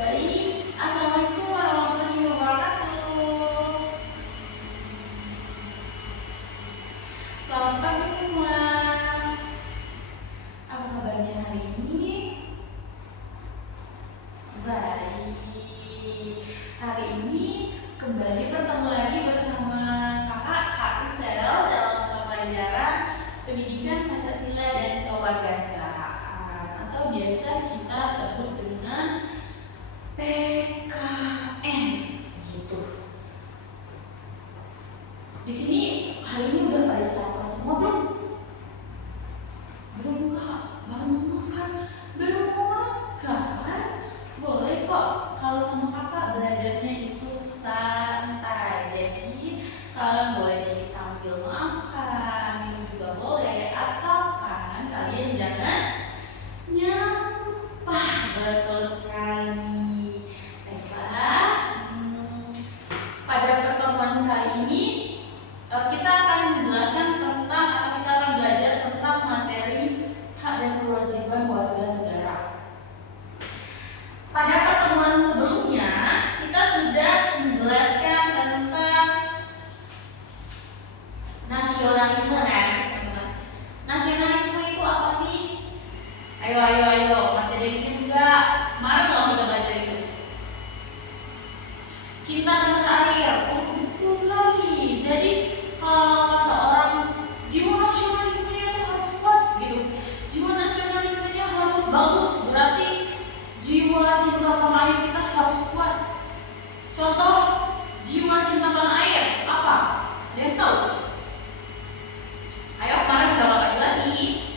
Baik, Assalamualaikum warahmatullahi wabarakatuh. Selamat pagi semua. Apa kabarnya hari ini? Baik. Hari ini kembali bertemu lagi bersama Kak Isel dalam mata pelajaran Pendidikan Pancasila dan Kewarganegaraan atau biasa kita sebut dengan PKN gitu. Di sini hari ini udah pada sarapan semua belum? Belum Kak, baru mau makan. Boleh kok kalau sama kakak belajarnya itu santai. Jadi kalian boleh sambil makan, minum juga boleh, asalkan kalian jangan nyampah. Betul sekali. Pada pertemuan kali ini kita akan menjelaskan tentang atau kita akan belajar tentang materi hak dan kewajiban warga negara. Pada pertemuan sebelumnya kita sudah menjelaskan tentang nasionalisme kan, teman-teman. Nasionalisme itu apa sih? Ayo, masih ada yang ingat enggak? Kemarin loh kita belajar itu. Cinta tanah air. Oh, betul sekali. Jadi kalau kata orang jiwa nasionalismenya itu harus kuat gitu. Jiwa nasionalismenya harus bagus. Berarti jiwa cinta tanah air kita harus kuat. Contoh jiwa cinta tanah air apa? Ada yang tahu? Ayo, kemarin udah Bapak jelasin.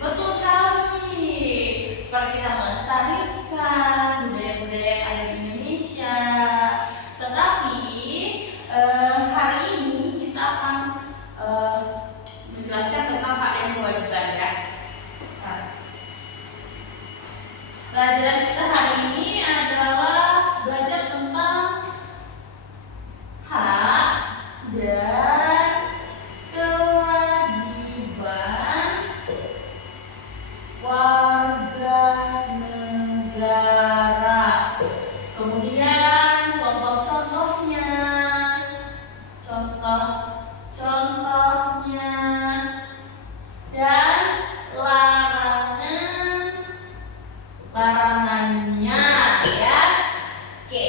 Betul sekali. Seperti kita melestarikan budaya-budaya yang ada di Indonesia. Tetapi hari ini kita akan menjelaskan tentang hak dan kewajiban ya. Pelajaran kita hari ini adalah belajar tentang hak dan kewajiban warga negara. Kemudian contoh-contohnya, dan larangannya ya. Oke.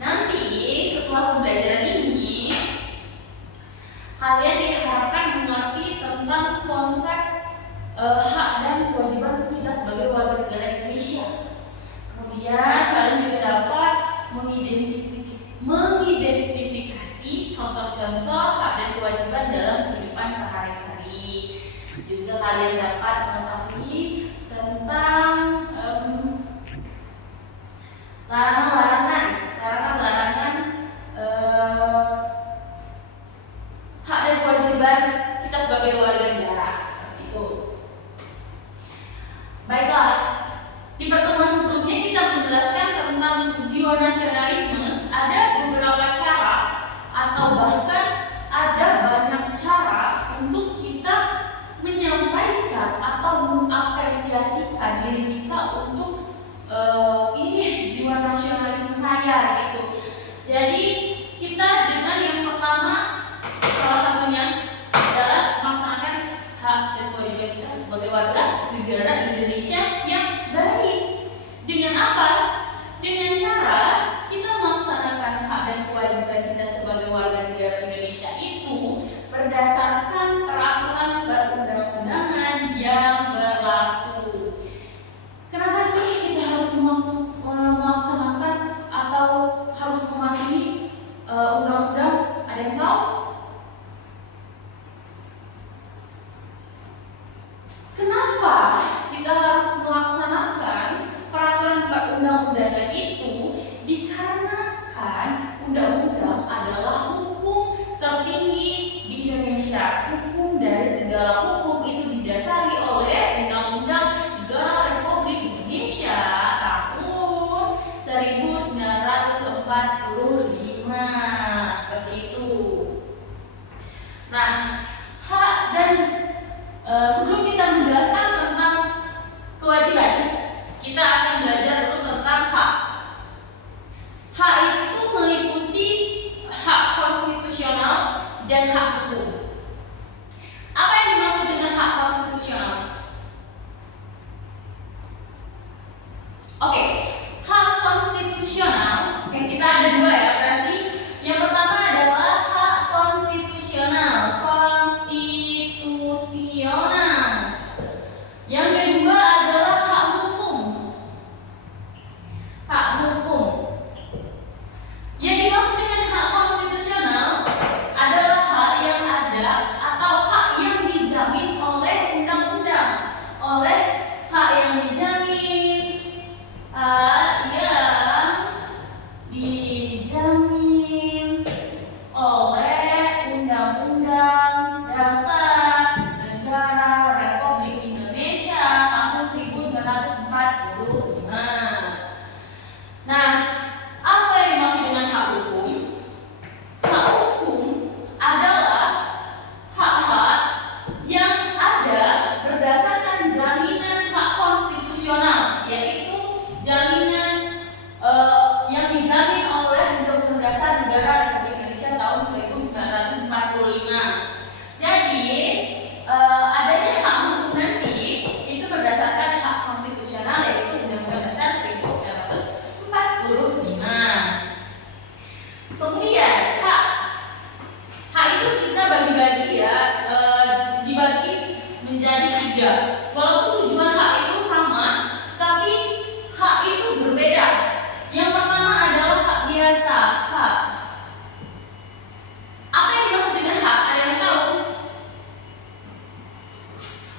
Nanti setelah pembelajaran ini kalian diharapkan mengerti tentang konsep hak dan kewajiban kita sebagai warga negara Indonesia. Kemudian kalian juga dapat mengidentifikasi contoh-contoh hak dan kewajiban dalam kehidupan sehari-hari. Juga kalian dapat mengetahui tentang larangan hak dan kewajiban kita sebagai warga negara. Seperti itu. Baiklah, di pertemuan sebelumnya kita menjelaskan tentang jiwa nasionalisme. Ada beberapa cara atau bahkan ada banyak cara untuk kita menyampaikan atau mengapresiasikan diri kita untuk ini jiwa nasionalisme saya gitu. Jadi kita dengan yang pertama salah satunya adalah melaksanakan hak dan kewajiban kita sebagai warga negara Indonesia yang baik. Dengan apa? Dengan cara kita melaksanakan hak dan kewajiban kita sebagai warga negara Indonesia itu berdasarkan peraturan perundang-undangan yang berlaku. Kenapa sih kita harus melaksanakan atau harus mematuhi undang-undang? Ada yang tahu? Kenapa kita harus melaksanakan peraturan perundang-undangan itu? Dikarenakan undang-undang adalah hukum tertinggi di Indonesia. Hukum dari segala hukum itu didasari oleh Undang-Undang Negara Republik Indonesia tahun 1945. Seperti itu. Nah, hak dan sebelum kita menjelaskan tentang kewajiban,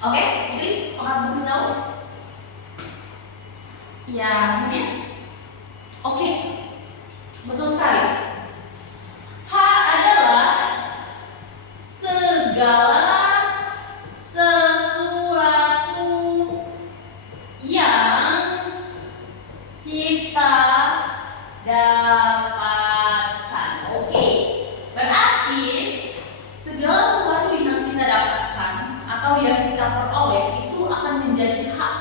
Oke, Putri, apakah Putri tahu? Ya, kemudian? Oke, betul sekali. Hak adalah segala sesuatu yang kita dapatkan. Oke, berarti segala sesuatu yang kita dapatkan atau yang kita peroleh itu akan menjadi hak.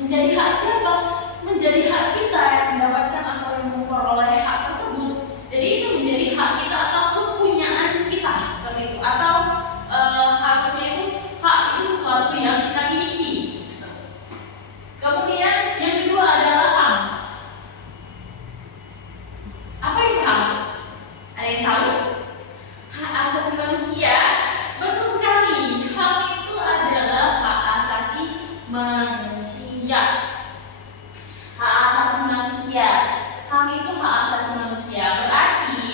Menjadi hak siapa? Menjadi hak kita yang mendapatkan atau yang memperoleh hak tersebut. Jadi itu menjadi hak kita atau kepunyaan kita, seperti itu. Atau harusnya itu hak itu sesuatu yang kita miliki. Kemudian yang kedua adalah HAM. Apa itu HAM? Ada yang tahu? Hak asasi manusia. Betul sekali. HAM itu adalah hak asasi manusia. Hak asasi manusia. HAM itu hak asasi manusia. Berarti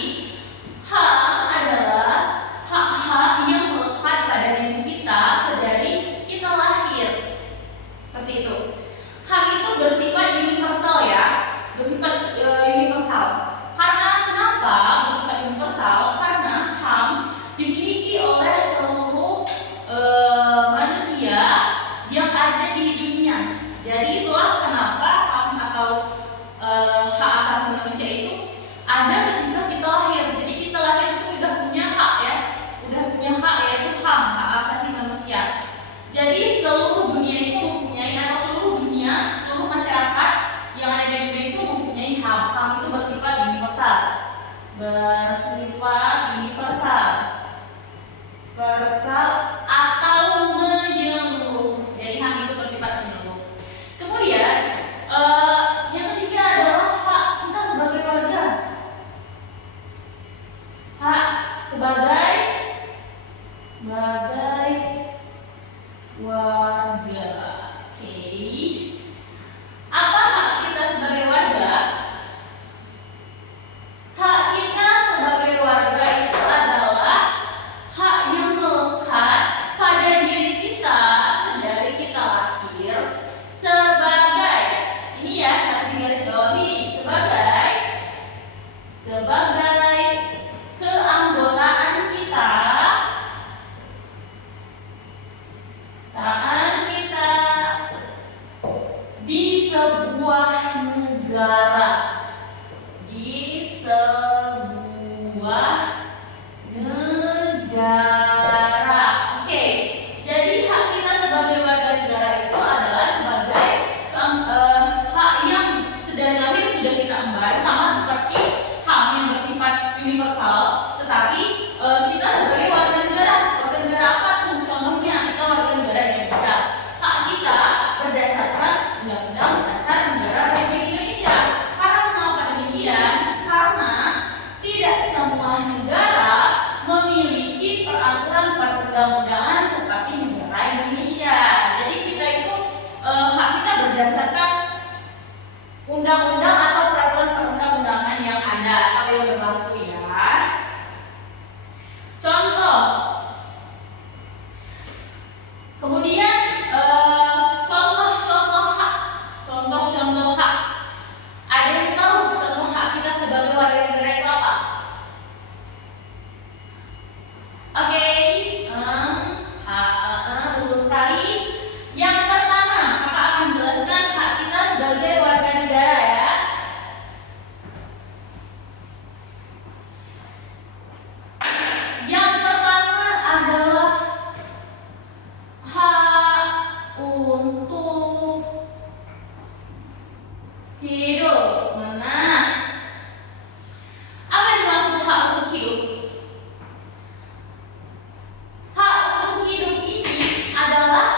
HAM adalah hak-hak yang melekat pada diri kita sedari kita lahir. Seperti itu. HAM itu bersifat universal ya. Bersifat universal. Karena kenapa bersifat universal? Karena HAM dimiliki oleh seluruh manusia yang ada di dunia. Jadi itulah kenapa HAM atau hak asasi manusia itu ada ketika kita lahir. Jadi kita lahir itu udah punya hak ya, udah punya hak yaitu HAM, hak asasi manusia. Jadi seluruh dunia itu mempunyai atau seluruh dunia, seluruh masyarakat yang ada di dunia itu mempunyai HAM. HAM itu bersifat universal. Bersifat universal. Universal atau menyeluruh. Jadi HAM itu bersifat menyeluruh. Kemudian yang ketiga adalah hak kita sebagai warga. Hak sebagai warga. Oke. Apa hak kita sebagai warga? Hak kita sebagai warga itu adalah hak yang melekat pada diri kita sedari kita lahir sebagai, ini ya harus digarisbawahi, sebagai keanggotaan kita di sebuah negara. Di sebuah negara. Oke, jadi hak kita sebagai warga negara itu adalah sebagai hak yang sedari lahir sudah kita emban, sama seperti hak yang bersifat universal. Tetapi kita sebagai warga negara apa tuh? Contohnya kita warga negara Indonesia. Hak kita berdasarkan Undang-Undang Dasar Negara Republik Indonesia. Karena mengapa demikian? Karena tidak semua negara memiliki peraturan perundang-undangan seperti negara Indonesia. Jadi kita itu hak kita berdasarkan undang-undang atau peraturan perundang-undangan yang ada atau yang berlaku ya. Contoh. Kemudian contoh-contoh hak. Ada yang tahu contoh hak kita sebagai warga negara itu apa? Oke, betul sekali. Yang pertama, Kakak akan jelaskan hak kita sebagai warga negara ya. Yang pertama adalah hak untuk hidup. Nah, apa yang dimaksud hak untuk hidup? Hak untuk hidup ini adalah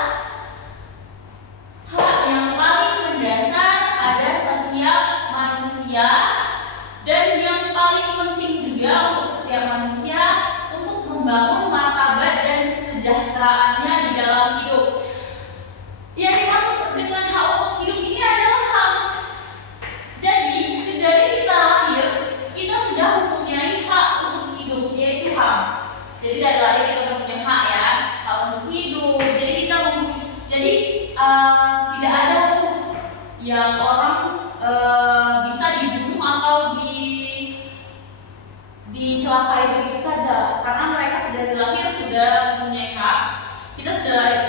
hak yang paling mendasar pada setiap manusia dan yang paling penting juga untuk setiap manusia untuk membangun martabat dan kesejahteraannya di dalam hidup. Yang dimaksud dengan hak untuk hidup ini adalah HAM. Jadi sedari kita lahir kita sudah mempunyai hak untuk hidup, yaitu HAM. Jadi dari lahir kita sudah punya hak ya, hak untuk hidup. Jadi kita tidak ada tuh yang orang bisa dibunuh atau dicelakai begitu saja, karena mereka sudah lahir sudah mempunyai hak. Kita sudah lahir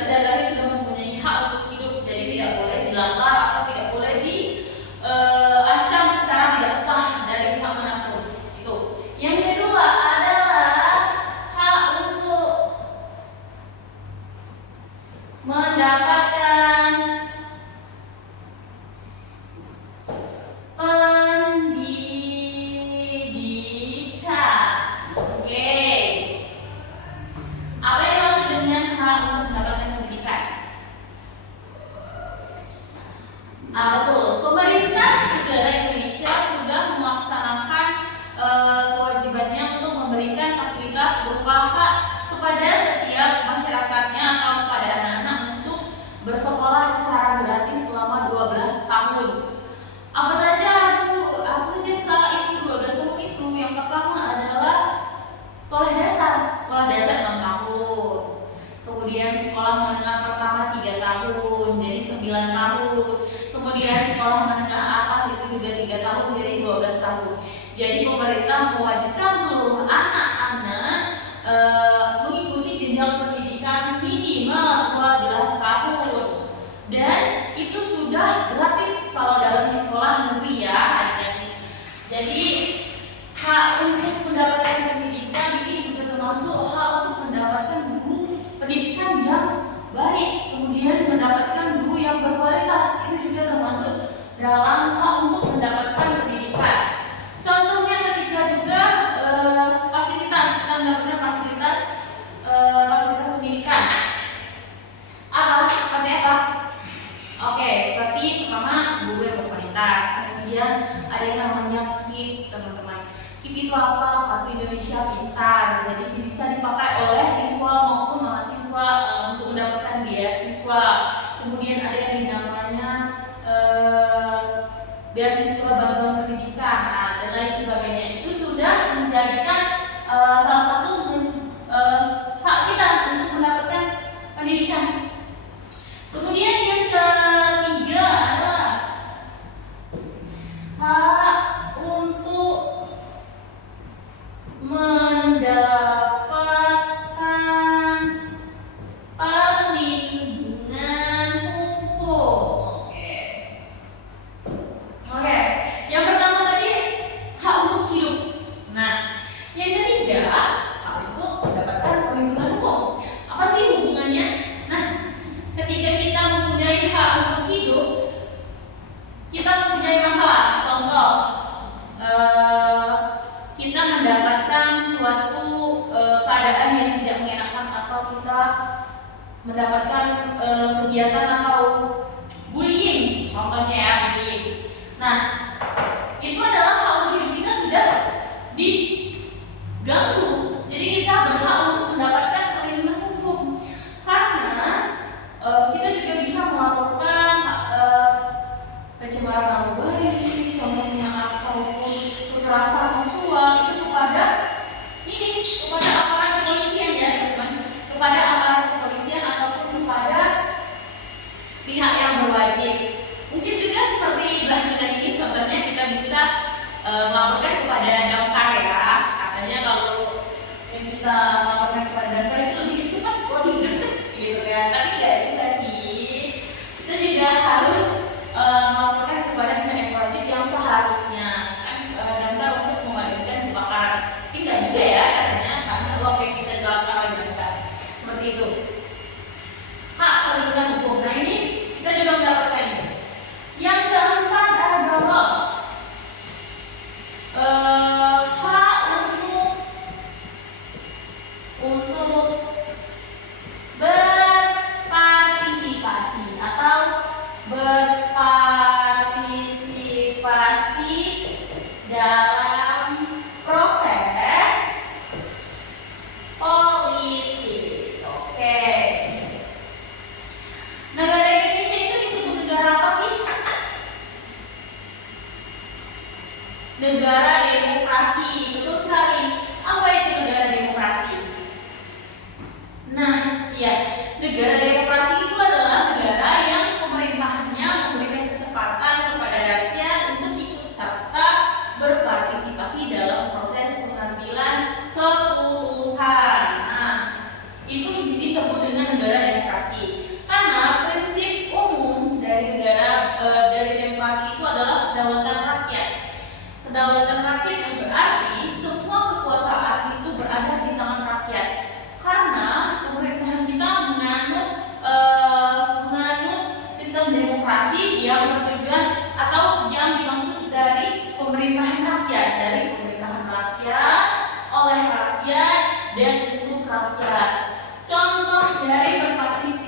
sudah mempunyai hak untuk hidup, jadi tidak boleh dilanggar atau tidak boleh diancam secara tidak sah dari pihak manapun. Itu. Yang kedua adalah hak untuk mendapatkan pendidikan. Oke. Apa yang dimaksud dengan hak untuk mendapatkan pendidikan? Betul. Pemerintah negara Indonesia sudah melaksanakan kewajibannya untuk memberikan fasilitas berupa hak kepada setiap masyarakatnya atau kepada anak-anak untuk bersekolah secara gratis selama 12 tahun. Apa saja Bu? Apa saja Kak itu 12 tahun itu? Yang pertama adalah sekolah dasar 6 tahun. Kemudian sekolah menengah pertama 3 tahun, jadi 9 tahun. Kemudian sekolah menengah atas itu juga 3 tahun, jadi 12 tahun. Jadi pemerintah mewajibkan seluruh anak-anak mengikuti jenjang pendidikan minimal 12 tahun. Dan itu sudah gratis kalau dalam sekolah negeri ya adik-adik. Jadi hak untuk mendapatkan pendidikan ini juga termasuk hak untuk mendapatkan guru pendidikan yang baik, kemudian mendapatkan guru yang berkualitas, itu juga termasuk dalam hak untuk mendapatkan pendidikan. Contohnya ketika juga fasilitas, kita mendapatkan fasilitas pendidikan. Seperti apa? Oke, seperti pertama guru yang berkualitas, kemudian ada yang namanya KIP, teman-teman. KIP itu apa? Kartu Indonesia Pintar. Jadi bisa dipakai oleh siswa maupun mahasiswa untuk mendapatkan beasiswa. Kemudian ada yang namanya beasiswa bantuan pendidikan dan lain sebagainya. Itu sudah menjadikan salah satu hak kita untuk mendapatkan pendidikan. Kemudian yang ketiga adalah hak untuk mendapatkan perlindungan hukum. Oke. Yang pertama tadi hak untuk hidup. Nah, yang ketiga hak untuk mendapatkan perlindungan hukum. Apa sih hubungannya? Nah, ketika kita mempunyai hak untuk hidup, kita mempunyai masalah. Contoh, kita mendapatkan suatu keadaan yang tidak mengenakan atau kita mendapatkan kegiatan atau bullying, contohnya ya bullying. Nah, itu adalah hak untuk hidup kita sudah diganggu. Jadi kita berhak untuk mendapatkan perlindungan hukum karena kita juga bisa melaporkan pencemaran nama baik, contohnya ataupun kekerasan seksual itu kepada aparat kepolisian ya teman-teman, kepada aparat kepolisian ataupun kepada pihak yang berwajib. Mungkin juga seperti belakangan ini contohnya kita bisa melaporkan kepada damkar ya, katanya kalau yang kita melaporkan kepada damkar itu lebih cepat, lebih gercep gitu ya, tapi enggak juga sih. Kita juga harus melaporkan kepada pihak yang wajib yang seharusnya kan damkar untuk memadamkan kebakaran. Tapi enggak juga ya katanya, karena uang yang bisa dilakukan oleh damkar. Seperti itu. Hak perlindungan hukum. Nah ini kita juga mendapatkan ini. Yang keempat adalah hak untuk berpartisipasi atau berpartisipasi dalam proses politik. Oke. Negara Indonesia itu disebut negara apa sih? Negara demokrasi. Betul sekali. Apa itu negara demokrasi? Nah, ya, negara demokrasi itu adalah negara yang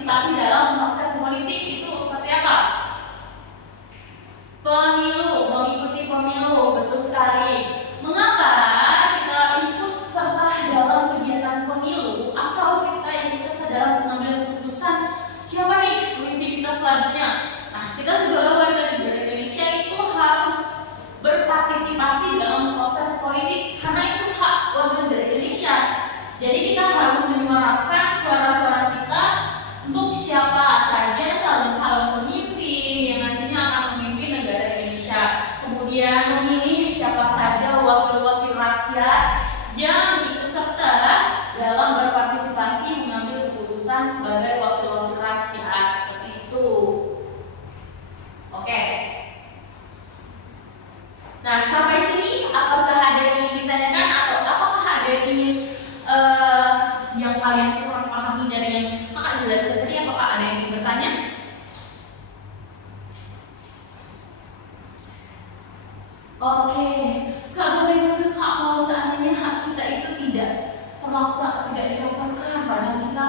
berpartisipasi dalam proses politik itu seperti apa? Pemilu, mengikuti pemilu, betul sekali. Mengapa kita ikut serta dalam kegiatan pemilu atau kita ikut serta dalam pengambilan keputusan siapa nih pemimpin kita selanjutnya? Nah, kita sebagai warga negara Indonesia itu harus berpartisipasi dalam proses politik karena itu hak warga negara Indonesia. Jadi kita harus menyuarakan suara-suara kita untuk siapa saja calon-calon pemimpin yang nantinya akan memimpin negara Indonesia. Kemudian memilih siapa saja wakil-wakil rakyat yang ikut serta dalam berpartisipasi mengambil keputusan sebagai wakil-wakil rakyat, seperti itu. Oke. Nah, sampai sini apakah ada yang ingin ditanyakan atau apakah ada yang ingin yang kalian kurang pahami dari yang kakak jelaskan tadi? Apakah ada yang ingin bertanya? Oke, Kak, bagaimana Kak kalau seandainya hak kita itu tidak termaksa, tidak didapatkan padahal kita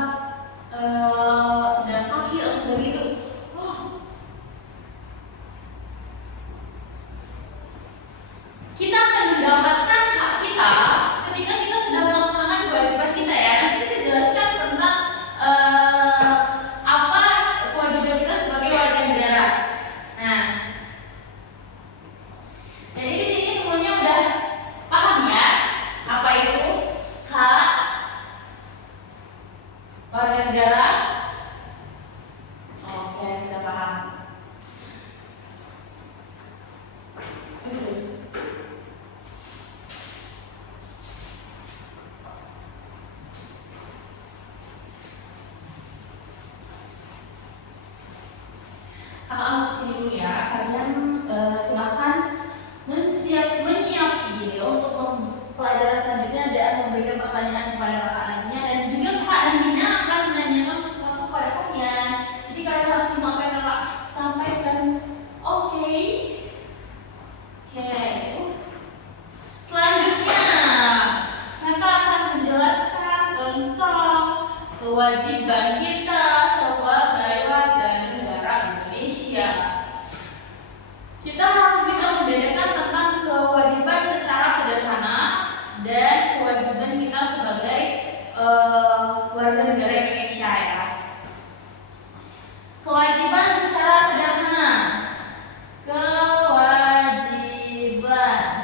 sedang sakit atau begitu? Kita akan mendapatkan hak kita ketika kita sudah melaksanakan kewajiban kita ya. Nanti kita jelaskan tentang apa kewajiban kita sebagai warga negara. Nah, jadi di sini semuanya udah paham ya apa itu hak warga negara? Oke, sudah paham. Kakak harus sini dulu ya, kalian silahkan menyiapkan diri untuk pelajaran selanjutnya dan memberikan pertanyaan kepada kakak nantinya, dan juga kakak nantinya akan menanyakan sesuatu kepada kalian. Jadi kalian harus simak apa yang kakak sampaikan. Oke. Selanjutnya kakak akan menjelaskan tentang kewajiban kita sebagai warga negara Indonesia. Kita harus bisa membedakan tentang kewajiban secara sederhana dan kewajiban kita sebagai warga negara Indonesia ya. Kewajiban secara sederhana. Kewajiban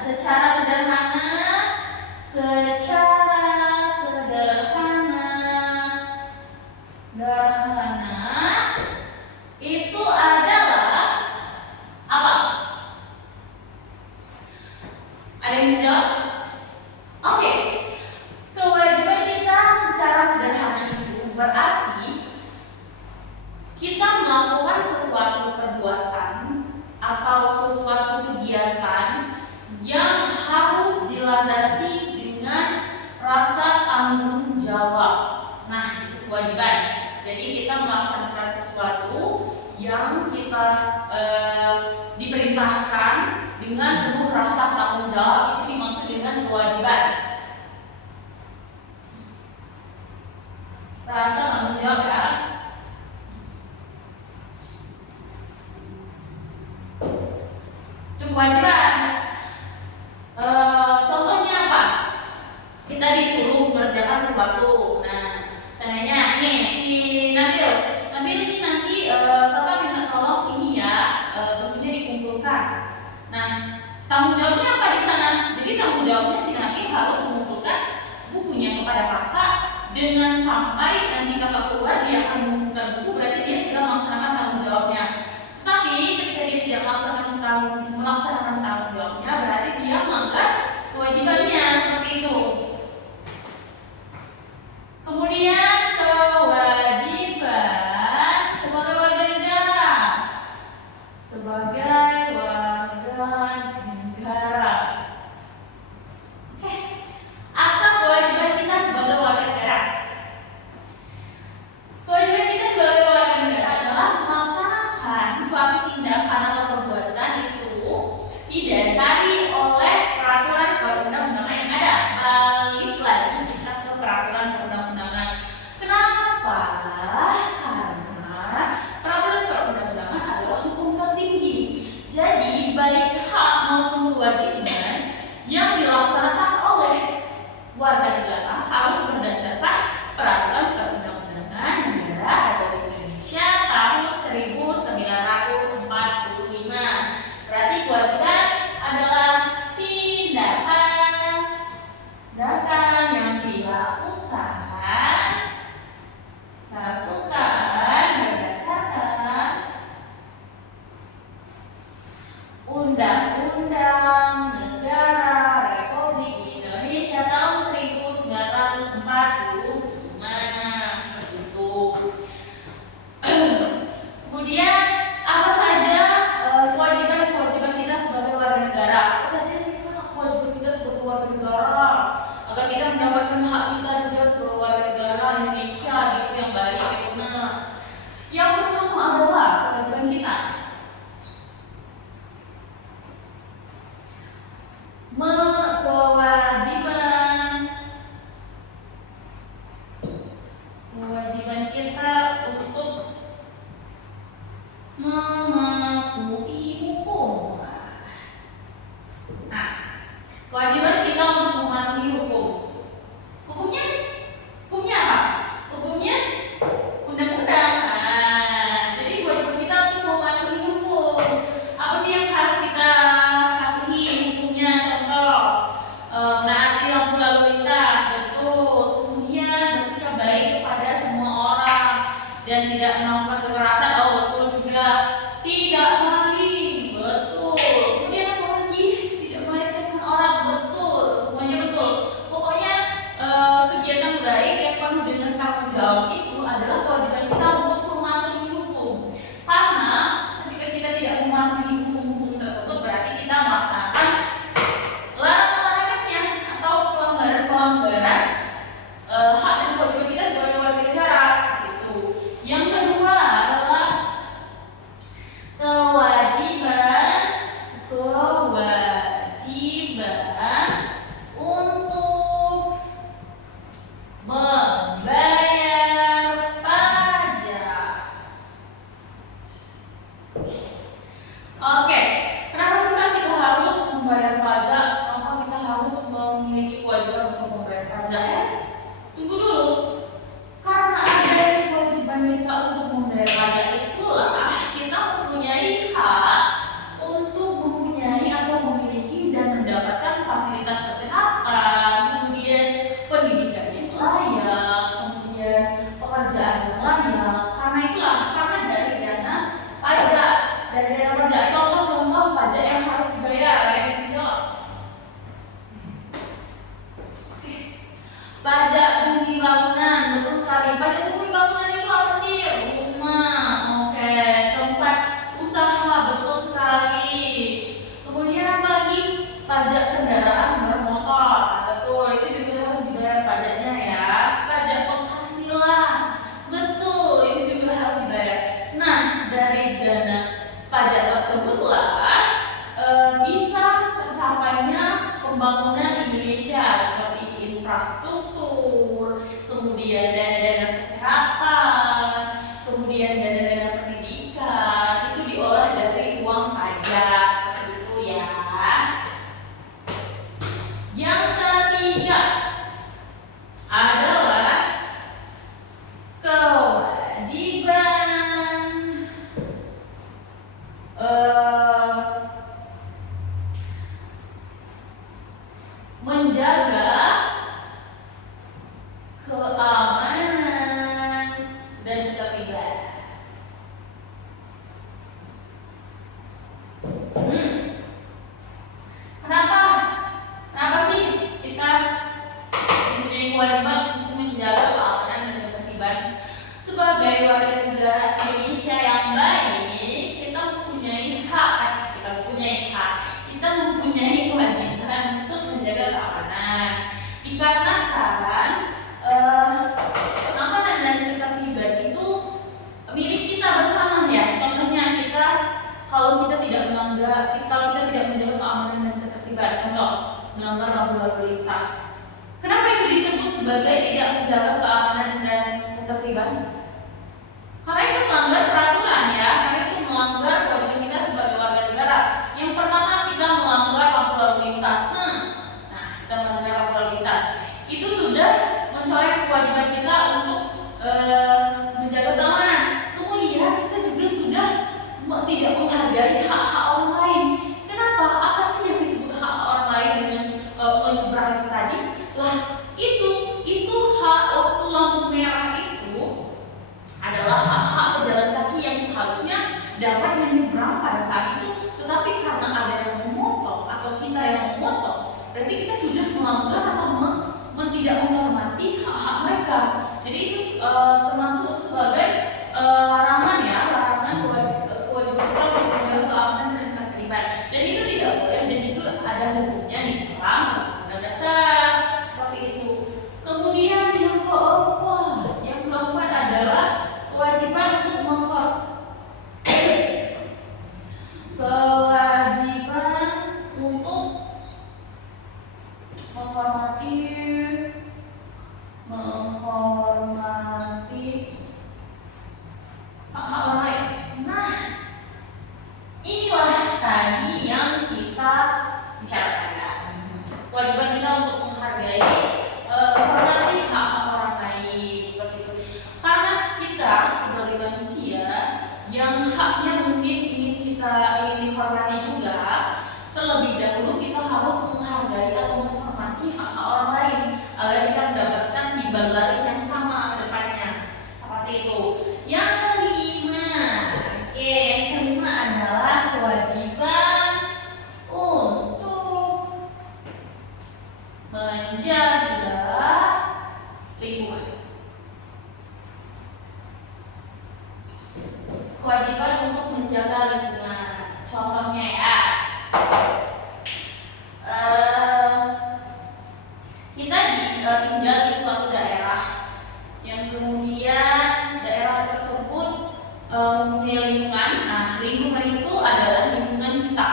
secara sederhana. Itu adalah apa? Ada yang bisa jawab? Oke. Kewajiban kita secara sederhana itu berarti kita melakukan sesuatu perbuatan atau sesuatu kegiatan yang harus dilandasi dengan rasa tanggung jawab. Nah, itu kewajiban. Jadi kita melaksanakan sesuatu yang kita diperintahkan dengan penuh rasa tanggung jawab, itu dimaksud dengan kewajiban. Rasa tanggung jawab ya. Itu kewajiban. Contohnya apa? Kita disuruh mengerjakan sesuatu. Nah, seandainya nih si Nabil ini nanti kakak minta tolong ini ya, bukunya dikumpulkan. Nah, tanggung jawabnya apa di sana? Jadi tanggung jawabnya si Nabil harus mengumpulkan bukunya kepada kakak dengan sampai nanti kakak keluar dia akan mengumpulkan buku, berarti dia sudah melaksanakan tanggung jawabnya. Tetapi ketika dia tidak melaksanakan tanggung jawabnya, berarti dia melanggar kewajibannya, seperti itu. Kemudian kewajiban sebagai warga negara. Oke. Apa kewajiban kita sebagai warga negara? Kewajiban kita dan tidak melakukan kekerasan. Oh betul juga. Tidak maling, betul. Kemudian apa lagi? Tidak melecehkan orang, betul. Semuanya betul. Pokoknya kegiatan baik yang penuh dengan tanggung jawab itu adalah kewajiban kita untuk mematuhi hukum. Karena ketika kita tidak mematuhi hukum-hukum tersebut, berarti kita melaksanakan larangan-larangannya atau pelanggaran-pelanggaran hak dan kewajiban kita sebagai warga negara, seperti itu. Yang kedua adalah kewajiban untuk membayar pajak. Oke, kenapa sih Kak kita harus membayar pajak? Kenapa kita harus memiliki kewajiban untuk membayar pajak? Tunggu dulu. Karena ada kewajiban kita untuk membayar pajak, itulah kita mempunyai hak untuk mempunyai atau memiliki dan mendapatkan fasilitas kesehatan, kemudian pendidikan yang layak, kemudian pekerjaan yang layak. Karena itulah, karena dari dana pajak, contoh-contoh pajak yang harus dibayar, ada yang bisa jawab? Oke. Pajak bumi bangunan, betul sekali. Pajak bumi bangunan itu apa sih? Rumah, oke. Tempat usaha, betul sekali. Kemudian apa lagi? Pajak kendaraan bermotor, betul. Itu juga harus dibayar pajaknya ya. Pajak penghasilan, betul. Itu juga harus dibayar. Nah, dari dana pajak tersebutlah bisa tercapainya pembangunan Indonesia seperti infrastruktur, kemudian dana-dana kesehatan, kemudian dana-dana pendidikan, itu diolah dari uang pajak, seperti itu ya. Yang ketiga adalah kewajiban menjaga keamanan dan ketertiban. Kenapa sih kita mempunyai kewajiban untuk menjaga keamanan dan ketertiban? Sebagai warga negara Indonesia yang baik, kita mempunyai kewajiban untuk menjaga keamanan. Dikarenakan keamanan dan ketertiban itu milik kita bersama ya. Contohnya kalau kita tidak menjaga keamanan dan ketertiban, contoh melanggar lampu lalu lintas. Kenapa itu disebut sebagai tidak menjaga keamanan dan ketertiban? Karena itu melanggar peraturan ya, karena itu melanggar kewajiban kita sebagai warga negara. Yang pertama kita melanggar lampu lalu lintas. Kita melanggar lampu lalu lintas. Itu sudah mencoreng kewajiban kita untuk menjaga keamanan. Kemudian kita juga sudah tidak menghargai hak-hak orang lain. Kenapa? Apa sih yang disebut hak orang lain dengan menyeberang itu tadi? Itu hak waktu lampu merah itu adalah hak-hak pejalan kaki yang seharusnya dapat menyeberang pada saat itu, tetapi karena ada yang memotong atau kita yang memotong, berarti kita sudah melanggar atau tidak menghormati hak-hak mereka. Jadi itu termasuk sebagai larangan kewajiban kita untuk menjaga keamanan dan ketertiban. Dan itu tidak boleh, dan itu ada hukumnya di dalam Undang-Undang Dasar seperti itu. Kemudian yang keempat adalah kewajiban untuk menghormati kewajiban untuk menjaga lingkungan. Contohnya ya, kita tinggal di suatu daerah yang kemudian daerah tersebut mempunyai lingkungan. Nah, lingkungan itu adalah lingkungan kita.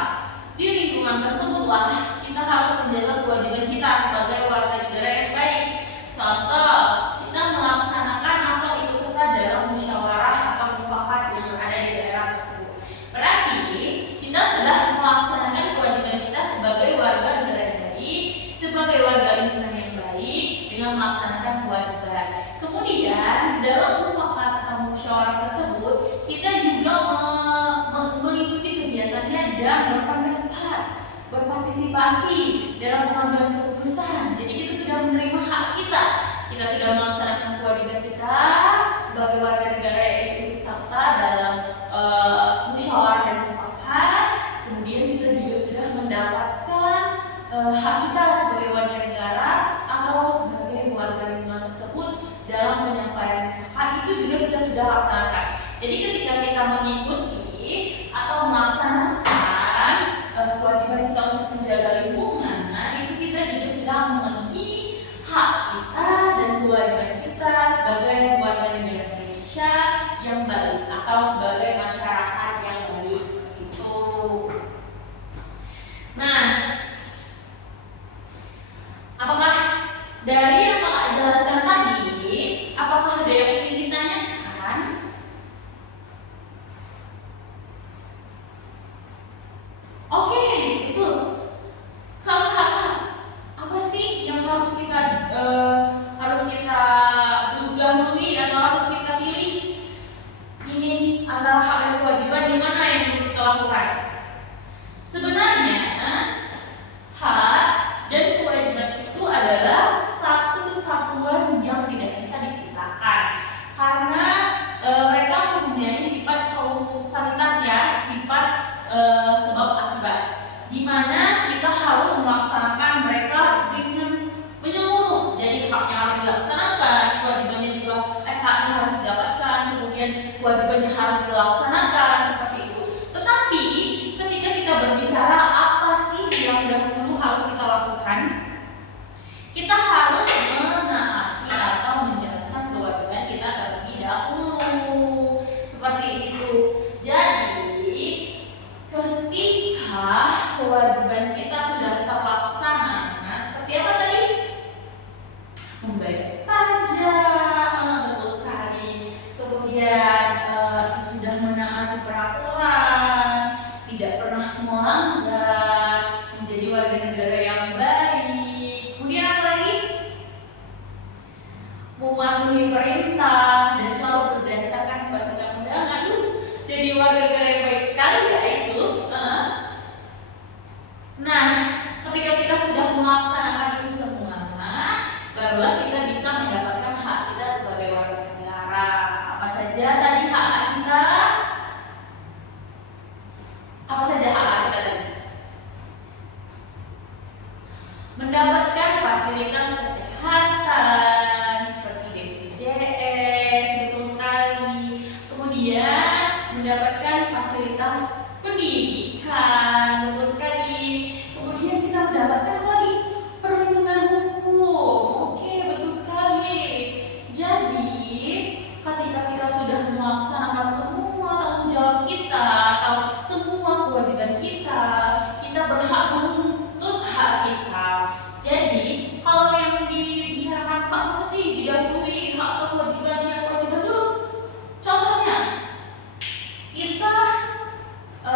Di lingkungan tersebutlah kita harus menjaga kewajiban kita sebagai warga negara yang baik. Contoh, kita melaksanakan atau ikut serta dalam musyawarah atau mufakat yang ada di daerah tersebut. Berarti kita sudah melaksanakan kewajiban kita sebagai warga negara yang baik, sebagai warga lingkungan yang baik dengan melaksanakan kewajiban. Kemudian dalam mufakat atau musyawarah tersebut kita juga mengikuti kegiatannya dan berpendapat, berpartisipasi dalam pengambilan keputusan. Jadi kita sudah menerima hak kita. Kita sudah melaksanakan kewajiban kita sebagai warga negara yang ikut serta dalam musyawarah dan mufakat. Kemudian kita juga sudah mendapatkan hak kita sebagai warga negara atau sebagai warga lingkungan tersebut dalam penyampaian mufakat. Itu juga kita sudah laksanakan. Jadi ketika kita mengikuti atau melaksanakan kewajiban kita untuk menjaga lingkungan, itu kita juga sudah memenuhi hak kita dan kewajiban kita sebagai warga negara Indonesia yang baik atau sebagai masyarakat yang baik, seperti itu. Nah, apakah dari yang Kakak jelaskan tadi, apakah ada yang ingin ditanyakan? Oke, betul. Kakak, apa sih yang harus kita dahului atau harus kita pilih? Ini antara hak dan kewajiban, di mana yang perlu kita lakukan? Sebenarnya hak dan kewajiban itu adalah satu kesatuan yang tidak bisa dipisahkan karena mereka mempunyai sifat kausalitas ya, sifat sebab akibat, di mana kita harus melaksanakan mereka dengan menyeluruh. Jadi haknya harus dilaksanakan, kewajibannya juga haknya harus didapatkan, kemudian kewajibannya harus dilaksanakan, seperti itu. Tetapi ketika kita berbicara apa sih yang dahulu harus kita lakukan, kita harus menaati atau menjalankan kewajiban kita terlebih dahulu, seperti itu. Jadi ketika kewajiban kita sudah terlaksana, seperti apa tadi? Membayar pajak, betul sekali. Kemudian sudah menaati peraturan, tidak pernah melanggar, menjadi warga negara yang baik. Kemudian apa lagi? Mematuhi perintah dan selalu berdasarkan perundang-undangan. Jadi warga negara yang baik sekali ya itu. Nah, ketika kita sudah melaksanakan itu semua, barulah kita bisa mendapatkan hak kita sebagai warga negara. Apa saja tadi hak kita? Apa saja hak kita tadi? Mendapatkan fasilitas kesehatan seperti BPJS, betul sekali. Kemudian mendapatkan fasilitas pendidikan, betul sekali. Kemudian kita mendapatkan apa lagi? Perlindungan hukum. Oke, betul sekali. Jadi ketika kita sudah melaksanakan semua tanggung jawab kita atau semua kewajiban kita, kita berhak menuntut hak kita. Jadi kalau yang dibicarakan Pak, mana sih didahului hak atau kewajibannya? Kewajiban dulu. Contohnya, kita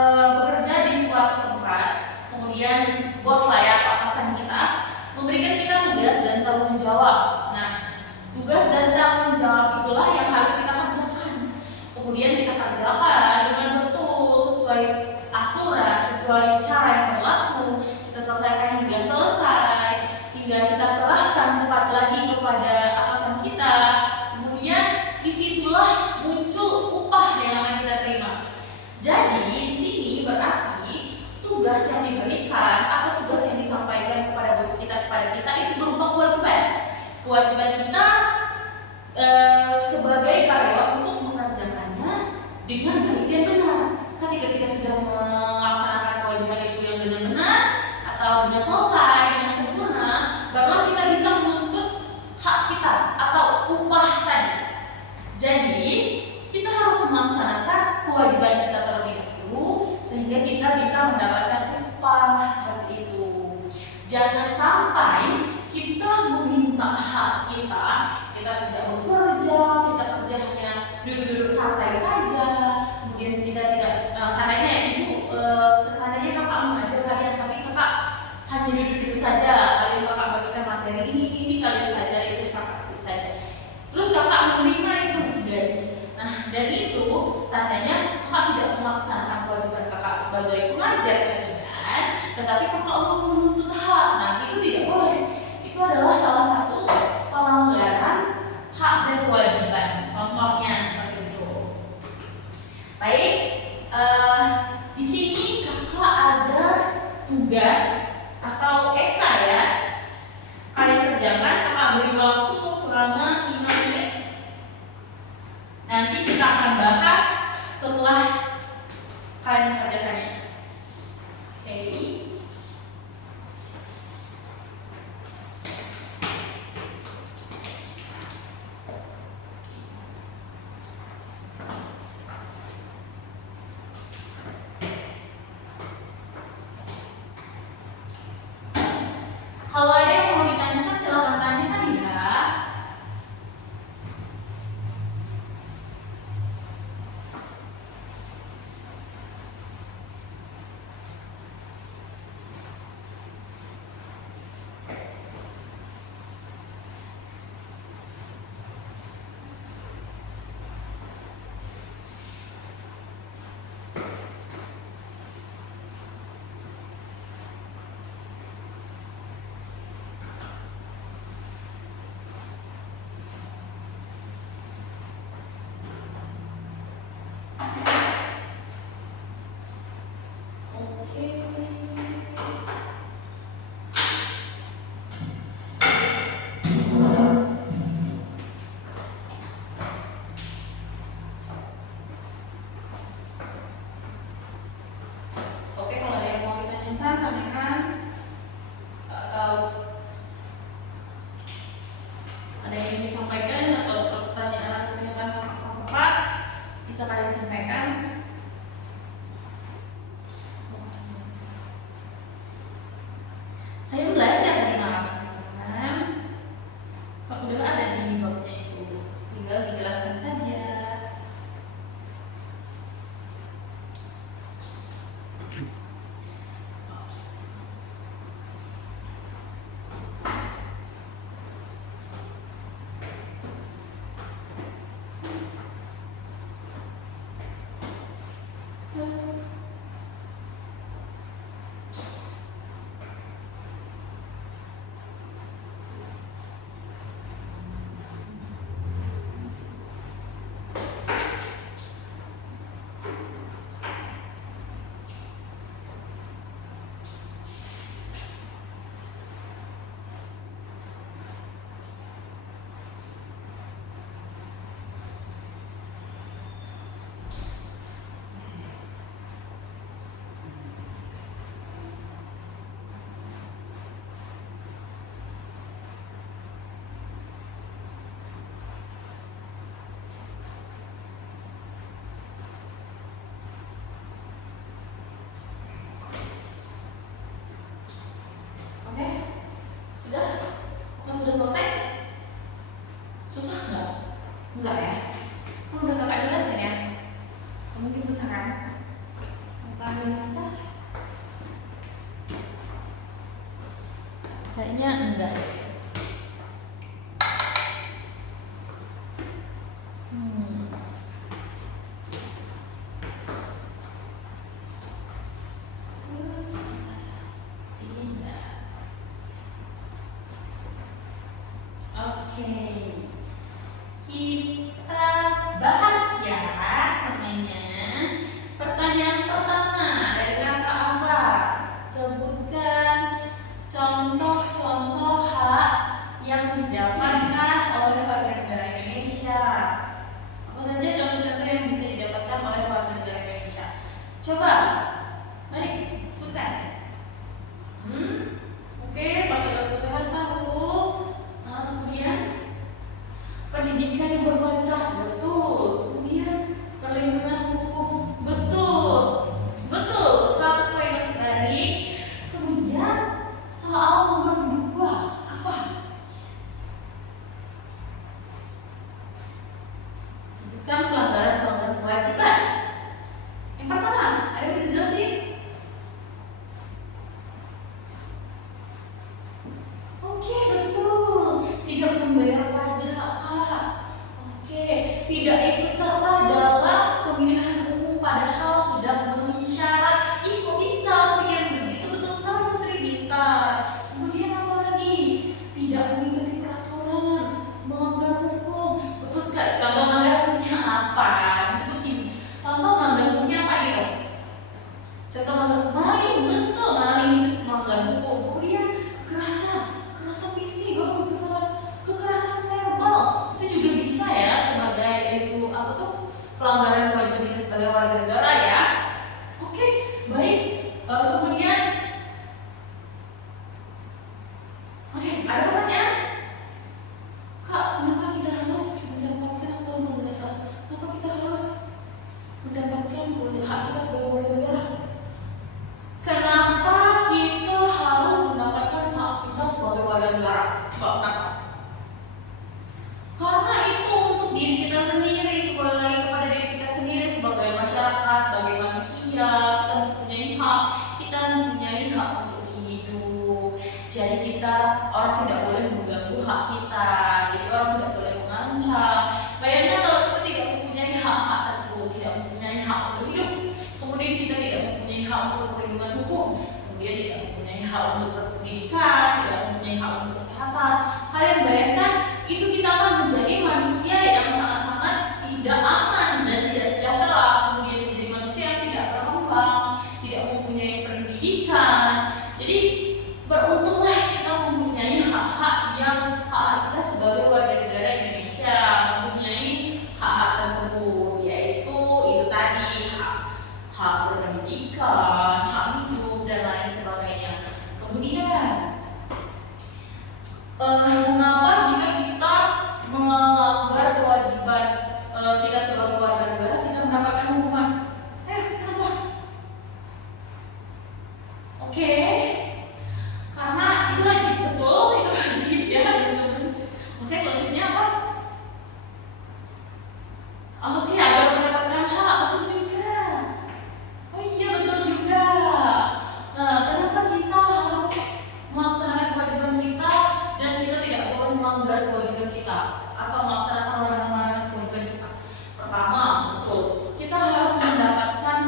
bekerja di suatu tempat, kemudian bos lah ya, atasan kita memberikan kita tugas dan tanggung jawab. Nah, tugas dan tanggung jawab itulah yang harus kita kerjakan. Kemudian kita kerjakan dengan betul, sesuai aturan, sesuai cara yang berlaku. Kita selesaikan hingga selesai, hingga kita serahkan lagi kepada atasan kita. Kemudian disitulah muncul upah yang akan kita terima. Jadi di sini berarti tugas yang diberikan atau tugas yang disampaikan kepada bos kita, kepada kita itu berupa kewajiban. Kewajiban kita sebagai karyawan untuk mengerjakannya dengan baik ketika kita sudah melaksanakan kewajiban itu yang benar-benar atau dengan selesai, dengan sempurna, barulah kita bisa menuntut hak kita atau upah tadi. Jadi kita harus melaksanakan kewajiban kita terlebih dahulu sehingga kita bisa mendapatkan upah seperti itu. Jangan sampai kita meminta hak kita tidak bekerja, kita kerja hanya duduk-duduk santai saja. Kemudian kita tidak, seandainya ibu, seandainya kakak mengajar kalian, tapi kakak hanya duduk-duduk saja. Kalian kakak bagikan materi ini kalian pelajari itu kakak duduk saja. Terus kakak menerima itu gaji. Nah, dan itu tandanya kakak tidak melaksanakan kewajiban kakak sebagai pengajar kalian, tetapi kakak menuntut hak. Nah, itu tidak boleh. Itu adalah salah satu pelanggaran hak dan kewajiban. Contohnya seperti itu. Baik, di sini kakak ada tugas atau esai ya. Kalian kerjakan, kakak beri waktu selama 5 menit. Nanti kita akan bahas setelah kalian mengerjakannya. Oke. Kalau ada yang mau ditanyakan silakan tanyakan ya. Oke, kalau ada yang mau ditanyakan, tanyakan. Atau ada yang ingin disampaikan atau pertanyaan pernyataan yang tepat, bisa kalian sampaikan. Kalian belajar tadi malam kan? Kalau udah ada di babnya itu, tinggal dijelaskan saja. Oke, sudah? Bukan sudah selesai? Susah nggak? Enggak ya? Kan udah kakak jelasin ya? Mungkin susah kan? Apa yang susah? Kayaknya enggak deh. Oke, kita bahas ya semuanya. Pertanyaan pertama dari kakak apa? Sebutkan contoh-contoh hal warga negara ya. Oke, baik. Kemudian, oke, ada pertanyaan? Kak, kenapa kita harus mendapatkan atau kenapa kita harus mendapatkan hak kita sebagai warga negara? Kenapa kita harus mendapatkan hak kita sebagai warga negara? Coba kenapa? Karena itu untuk diri kita sendiri, kembali lagi kepada diri kita sendiri sebagai masyarakat, sebagai manusia, kita mempunyai hak untuk hidup. Jadi orang tidak boleh mengganggu hak kita. Jadi orang tidak boleh mengancam. Bayangkan kalau kita tidak mempunyai hak-hak tersebut, tidak mempunyai hak untuk hidup, kemudian kita tidak mempunyai hak untuk perlindungan hukum, kemudian tidak mempunyai hak untuk berpendidikan, tidak mempunyai hak untuk kesehatan. Kalian bayangkan itu kita akan menjadi manusia yang sangat-sangat tidak aman dan tidak sejahtera, kemudian menjadi manusia yang tidak berkembang, tidak mempunyai pendidikan. Jadi beruntunglah kita mempunyai hak-hak kita sebagai warga negara Indonesia mempunyai hak-hak tersebut, yaitu itu tadi hak berpendidikan, hak hidup dan lain sebagainya. Kemudian mengapa jika kita melanggar kewajiban kita sebagai warga negara kita mendapatkan hukuman? Kenapa? Oke, karena itu wajib, betul, itu wajib ya teman-teman. Oke, selanjutnya apa? Oke, agar mendapatkan hak, betul juga. Oh iya, betul juga. Nah, kenapa kita harus melaksanakan kewajiban kita dan kita tidak boleh melanggar kewajiban kita atau melaksanakan larangan-larangan kewajiban kita? Pertama, betul, kita harus mendapatkan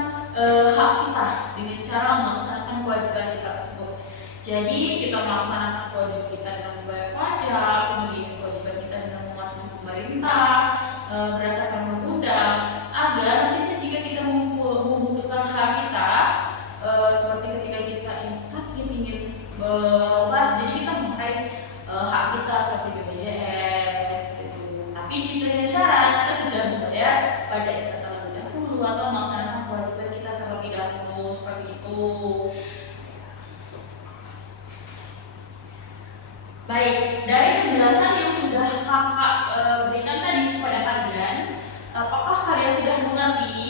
hak kita dengan cara melaksanakan kewajiban kita tersebut. Jadi kita melaksanakan kewajiban kita dengan membayar pajak, kemudian kewajiban kita dengan mematuhi pemerintah berdasarkan undang-undang, agar nantinya jika kita membutuhkan hak kita, seperti ketika kita sakit ingin berobat, jadi kita memakai hak kita seperti BPJS gitu. Tapi dengan syarat kita sudah membayar pajak kita terlebih dahulu atau melaksanakan kewajiban kita terlebih dahulu, seperti itu. Baik, dari penjelasan yang sudah kakak berikan tadi kepada kalian, apakah kalian sudah mengerti?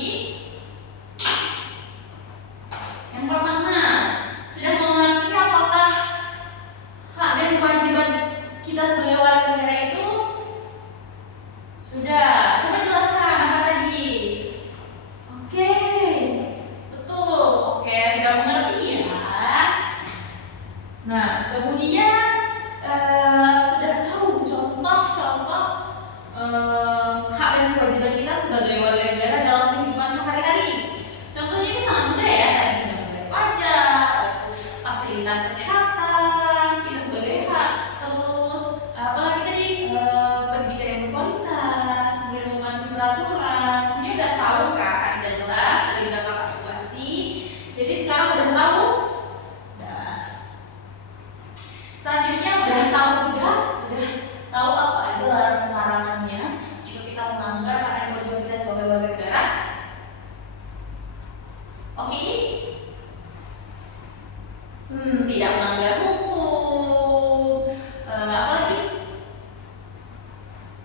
Yang pertama, sudah mengerti apakah hak dan kewajiban kita sebagai warga negara itu? Sudah, coba jelaskan apa tadi? Oke, betul, oke, sudah mengerti ya. Nah, kemudian sudah tahu contoh-contoh hak dan kewajiban kita sebagai warga negara dalam kehidupan sehari-hari. Contohnya itu sangat mudah ya, tadi kita membayar pajak, fasilitas kesehatan kita sebagai hak, terus apalagi tadi pendidikan yang berkualitas, kemudian mematuhi peraturan. Sebenarnya udah tahu kan, udah jelas, tadi udah kakak evaluasi. Jadi sekarang udah tahu. Selanjutnya udah tahu juga, udah tahu apa aja larangan-larangannya jika kita melanggar hak dan kewajiban kita sebagai warga negara. Oke? Tidak melanggar hukum. Apa lagi?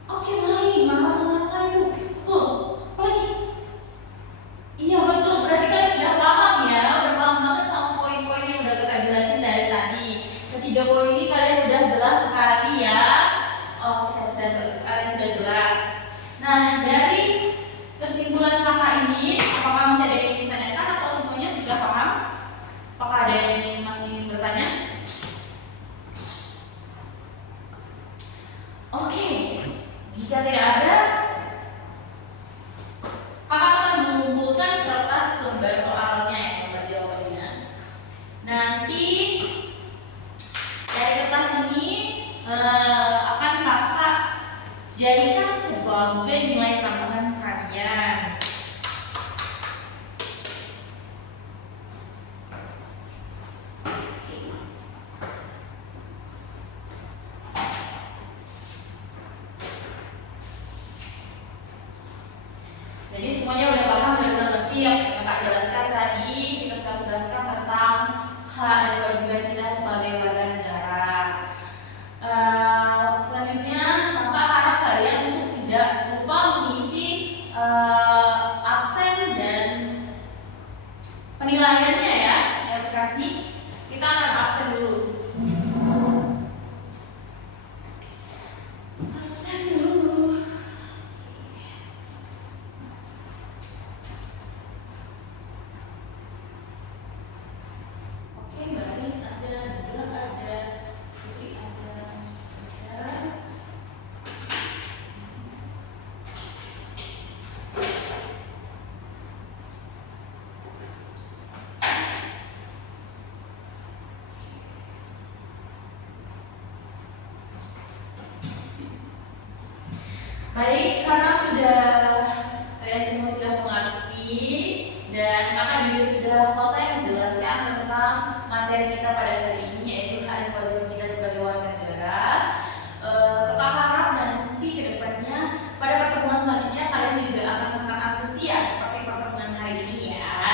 Oke, baik, larangan-larangan itu betul. Apa lagi? Iya betul, berarti kalian udah paham ya, udah paham banget sama poin-poin yang udah kakak jelasin dari tadi. Ketiga poin ini kalian udah jelas sekali ya. Oke, kalian sudah jelas. Nah, dari kesimpulan kakak ini, apakah masih ada yang ingin ditanyakan atau semuanya sudah paham? Apakah ada yang masih ingin yang kakak jelaskan tadi, kita sudah menjelaskan tentang hak dan kewajiban kita sebagai warga negara. Selanjutnya, kakak harap kalian untuk tidak lupa mengisi absen dan penilaiannya ya di aplikasi. Kita akan absen dulu. Absen dulu. Oke, baik, ada Nabila, ada Putri, ada Saudara. Baik, karena kalian semua sudah mengerti dan kakak juga sudah selesai menjelaskan tentang materi kita pada hari ini, yaitu hak dan kewajiban kita sebagai warga negara. Kakak harap nanti ke depannya pada pertemuan selanjutnya kalian juga akan sangat antusias seperti pertemuan hari ini ya.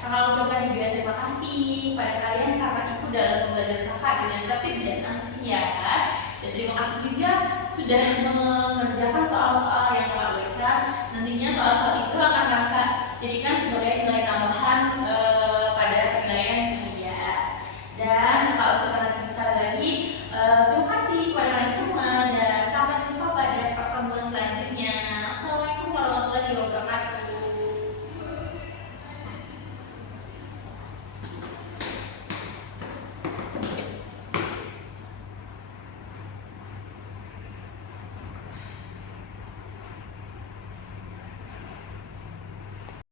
Kakak ucapkan juga terima kasih pada kalian karena ikut dalam pembelajaran kakak dengan tertib dan antusias. Dan terima kasih juga sudah mengerjakan soal-soal yang kakak berikan. Nantinya soal-soal itu akan